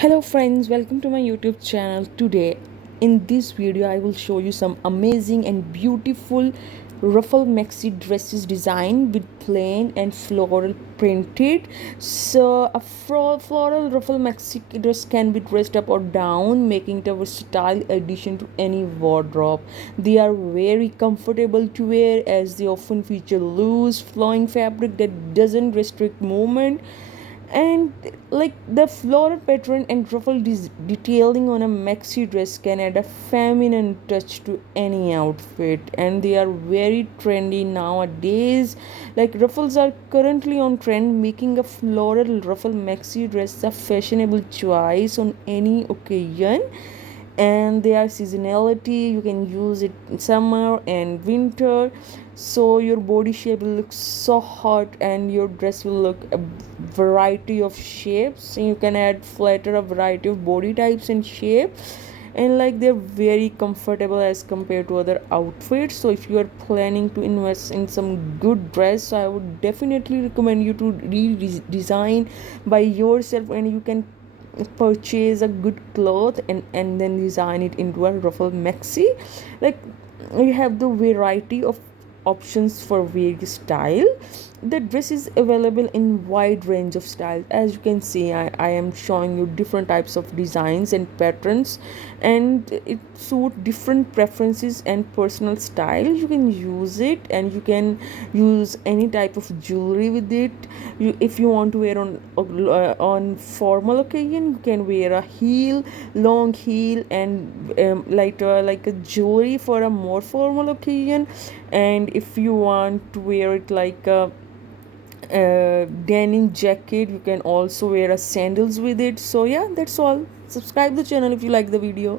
Hello friends, welcome to my YouTube channel. Today in this video I will show you some amazing and beautiful ruffle maxi dresses designed with plain and floral printed. So a floral ruffle maxi dress can be dressed up or down, making it a versatile addition to any wardrobe. They are very comfortable to wear as they often feature loose flowing fabric that doesn't restrict movement, and like the floral pattern and ruffle detailing on a maxi dress can add a feminine touch to any outfit, and they are very trendy nowadays. Like ruffles are currently on trend, making a floral ruffle maxi dress a fashionable choice on any occasion. And they are seasonality, you can use it in summer and winter, so your body shape will look so hot and your dress will look a variety of shapes, and you can add flatter a variety of body types and shape, and like they're very comfortable as compared to other outfits. So if you are planning to invest in some good dress, I would definitely recommend you to redesign by yourself, and you can purchase a good cloth and then design it into a ruffle maxi. Like you have the variety of options for various style. The dress is available in wide range of styles. As you can see, I am showing you different types of designs and patterns, and it suit different preferences and personal style. You can use it, and you can use any type of jewelry with it. If you want to wear on formal occasion, you can wear a heel, long heel, and like a jewelry for a more formal occasion. And if you want to wear it like a denim jacket, you can also wear a sandals with it. So yeah, that's all. Subscribe the channel if you like the video.